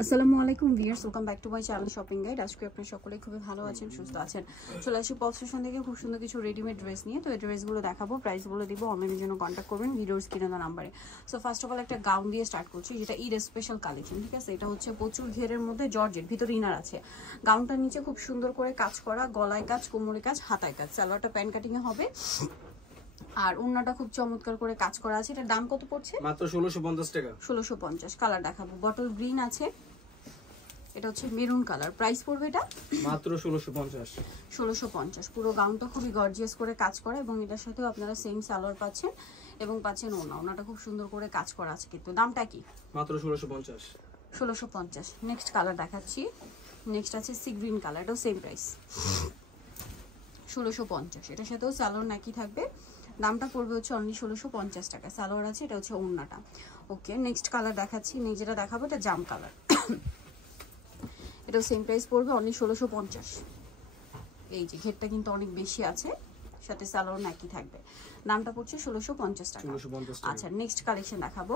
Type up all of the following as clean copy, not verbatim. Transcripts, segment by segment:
আসসালামু আলাইকুম viewers, welcome back to my channel shopping guide. আজকে আপনারা সকলেই খুবই ভালো আছেন, সুস্থ আছেন। চলে আসি পপ ফ্যাশন থেকে খুব সুন্দর কিছু রেডিমেড ড্রেস নিয়ে। তো এই ড্রেসগুলো দেখাবো, প্রাইসগুলো দিব, অনলাইনের জন্য কন্ট্যাক্ট করবেন ভিডিওর স্ক্রিনে দেওয়া নাম্বারে। সো ফার্স্ট অফ অল একটা গাউন দিয়ে স্টার্ট করছি, যেটা ঈদ স্পেশাল কালেকশন, ঠিক আছে। এটা হচ্ছে প্রচুর ঘেরের মধ্যে জর্জেট, ভিতরে ইনার আছে। গাউনটার নিচে খুব সুন্দর করে কাজ করা, গলায় কাজ, কোমরে কাজ, হাতায় কাজ। সালোয়ারটা প্যান্ট কাটিং এ হবে, আর ওন্নাটা খুব চমৎকার করে কাজ করা আছে। এটার দাম কত পড়ছে? মাত্র 1650 টাকা। 1650। কালার দেখাবো, বটল গ্রিন আছে, এটা হচ্ছে মেরুন কালার। প্রাইস পড়বে এটা মাত্র 1650। 1650। পুরো গাউনটা খুবই গর্জিয়াস করে কাজ করা, এবং এটার সাথেও আপনারা সেম সালোয়ার পাচ্ছেন এবং পাচ্ছেন ওনাটা খুব সুন্দর করে কাজ করা আছে। কিন্তু দামটা কি? মাত্র 1650। 1650। নেক্সট কালার দেখাচ্ছি, নেক্সট আছে সি গ্রিন কালার, এটাও সেম প্রাইস 1650। এটার সাথেও সালোয়ার নাকি থাকবে, দামটা পড়বে হচ্ছে অনলি 1650 টাকা। সালোয়ার আছে, এটা হচ্ছে ওন্নাটা। ওকে, নেক্সট কালার দেখাচ্ছি, নেক্সট যেটা দেখাবো এটা জাম কালার, এটাও সেম প্রাইস পড়বে অনলি 1650। এই যে ঘেরটা কিন্তু অনেক বেশি আছে, সাথে সালোয়ার নাকি থাকবে, দামটা পড়ছে 1650 টাকা। আচ্ছা, নেক্সট কালেকশন দেখাবো,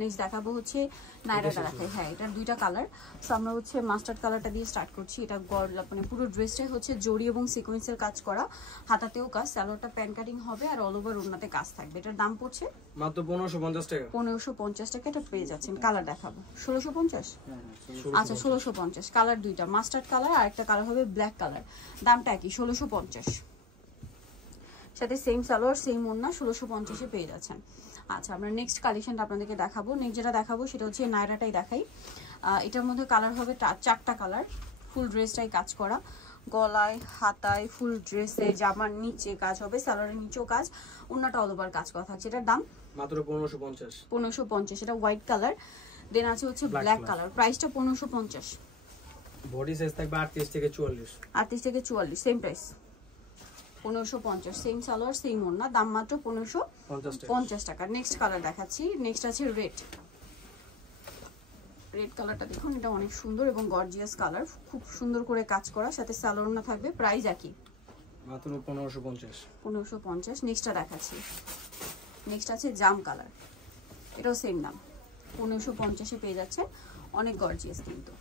নেক্সট দেখাবো হচ্ছে নায়রাটা দেখাই। হ্যাঁ, এটার দুইটা কালার। সো আমরা হচ্ছে মাস্টার্ড কালারটা দিয়ে স্টার্ট করছি। এটা মানে পুরো ড্রেসটাই হচ্ছে জরি এবং সিকোয়েন্সের কাজ করা, হাতাতেও কাজ, সালোয়ারটা প্যান্ট কাটিং হবে, আর অল ওভার ওন্নাতে কাজ থাকবে। এটার দাম পড়ছে মাত্র 1550 টাকা। 1550 টাকা এটা পেয়ে যাচ্ছেন। কালার দেখাবো 1650। আচ্ছা, 1650। কালার দুইটা, মাস্টার্ড কালার আর একটা কালার হবে ব্ল্যাক কালার। দামটা কি? 1650। সাথে সেম সালোয়ার, সেম ওন্না, 1650 এ পেয়ে যাচ্ছেন। আচ্ছা, আমরা নেক্সট কালেকশনটা আপনাদেরকে দেখাবো। নেক্সট যেটা দেখাবো সেটা হচ্ছে নায়রাটাই দেখাই। এটার মধ্যে কালার হবে চারটা কালার, ফুল ড্রেসটাই কাজ করা, গলায়, হাতায়, ফুল ড্রেসে, জামার নিচে কাজ হবে, সালোয়ারের নিচেও কাজ, ওন্নাটা অল ওভার কাজ করা থাকছে। এটার দাম মাত্র 1550। 1550। এটা হোয়াইট কালার, দেন আছে হচ্ছে ব্ল্যাক কালার। প্রাইসটা 1550। বডি সাইজ থাকবে 38 থেকে 44। 38 থেকে 44, same price 1550। Same salwar, same ওন্না, দাম মাত্র 1550 টাকা। নেক্সট কালার দেখাচ্ছি, নেক্সট আছে রেড। রেড কালারটা দেখুন, এটা অনেক সুন্দর এবং গর্জিয়াস কালার, খুব সুন্দর করে কাজ করা, সাথে সালোয়ার না থাকবে। প্রাইস একই, মাত্র 1550। 1550। নেক্সটটা দেখাচ্ছি, নেক্সট আছে জাম কালার, এটাও সেম দাম 1550 এ পেয়ে যাচ্ছে। অনেক গর্জিয়াস কিন্তু,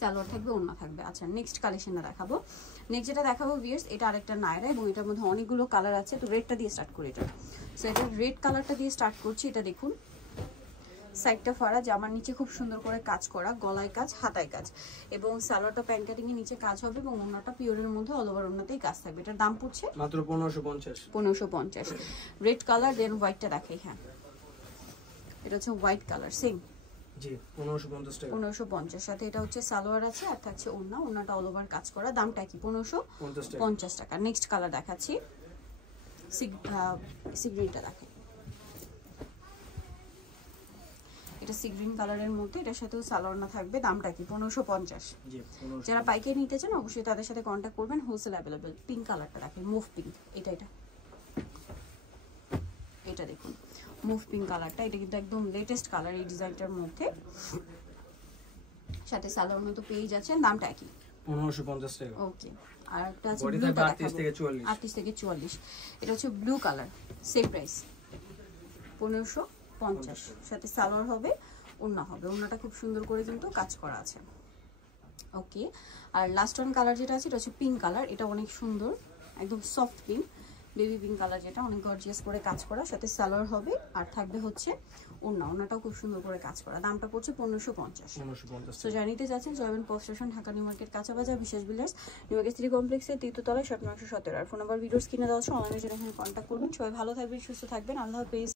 সালোয়ার থাকবে, ওন্না থাকবে। আচ্ছা, নেক্সট কালেকশনটা দেখাবো। নেক্সট যেটা দেখাবো ভিউয়ার্স, এটা আরেকটা নায়রা, এবং এটার মধ্যে অনেকগুলো কালার আছে। তো রেডটা দিয়ে স্টার্ট করি এটা। সো এটা রেড কালারটা দিয়ে স্টার্ট করছি। এটা দেখুন, সাইডটা ফাড়া, জামার নিচে খুব সুন্দর করে কাজ করা, গলায় কাজ, হাতায় কাজ, এবং সালোয়ারটা প্যান্ট কাটিং এর নিচে কাজ হবে, এবং ওন্নাটা পিওরের মধ্যে অল ওভার ওন্নাতেই কাজ থাকবে। এটার দাম পড়ছে মাত্র 1550। 1550। রেড কালার, দেন হোয়াইটটা দেখাই। হ্যাঁ, এটা হচ্ছে হোয়াইট কালার, সেম জি 1550 টাকা। 1550। সাথে এটা হচ্ছে সালোয়ার আছে, আর থাকছে ওন্না, ওন্নাটা অল ওভার কাজ করা, দামটা কি? 1550 টাকা। নেক্সট কালার দেখাচ্ছি, সি গ্রিনটা দেখাই। এটা সি গ্রিন কালারের মধ্যে, এটার সাথেও সালোয়ার না থাকবে, দামটা কি? 1550। জি 1550। যারা পাইকারি নিতে চান অবশ্যই তাদের সাথে কন্ট্যাক্ট করবেন, হোলসেল অ্যাভেলেবেল। পিঙ্ক কালারটা দেখেন, মুভ পিঙ্ক, এটা দেখুন মুভ পিঙ্ক কালারটা, এটা কিন্তু একদম লেটেস্ট কালার এই ডিজাইনটার মধ্যে, সাথে সালোয়ার মতো পেয়ে যাচ্ছেন, দামটা একই 1550 টাকা। ওকে, আর একটা আছে বডি ব্লু থাকবে কালার, 38 থেকে 44। 38 থেকে 44। এটা হচ্ছে ব্লু কালার, সেম প্রাইস 1550। সাথে সালোয়ার হবে, ওন্না হবে, ওন্নাটা খুব সুন্দর করে কিন্তু কাজ করা আছে। ওকে, আর লাস্ট ওয়ান কালার যেটা আছে এটা হচ্ছে পিঙ্ক কালার, এটা অনেক সুন্দর, একদম soft pink, baby pink colour, যেটা অনেক গর্জিয়াস করে কাজ করা, সাথে সালোয়ার হবে, আর থাকবে হচ্ছে ওন্নাটাও খুব সুন্দর করে কাজ করা। দামটা পড়ছে 1550। সো যারা নিতে যাচ্ছেন, জয়বেন পপ স্টেশন, ঢাকা নিউ মার্কেট, কাঁচা বাজার, বিশেষ বিলাস, নিউ মার্কেট সিটি কমপ্লেক্সের 3য় তলায়, শপ 917। আর ফোন নাম্বার ভিডিওস কিনে দেওয়া আছে, অনলাইনে যারা এখানে কন্ট্যাক্ট করবেন। সবাই ভালো থাকবেন, সুস্থ থাকবেন, আল্লাহ হাফেজ।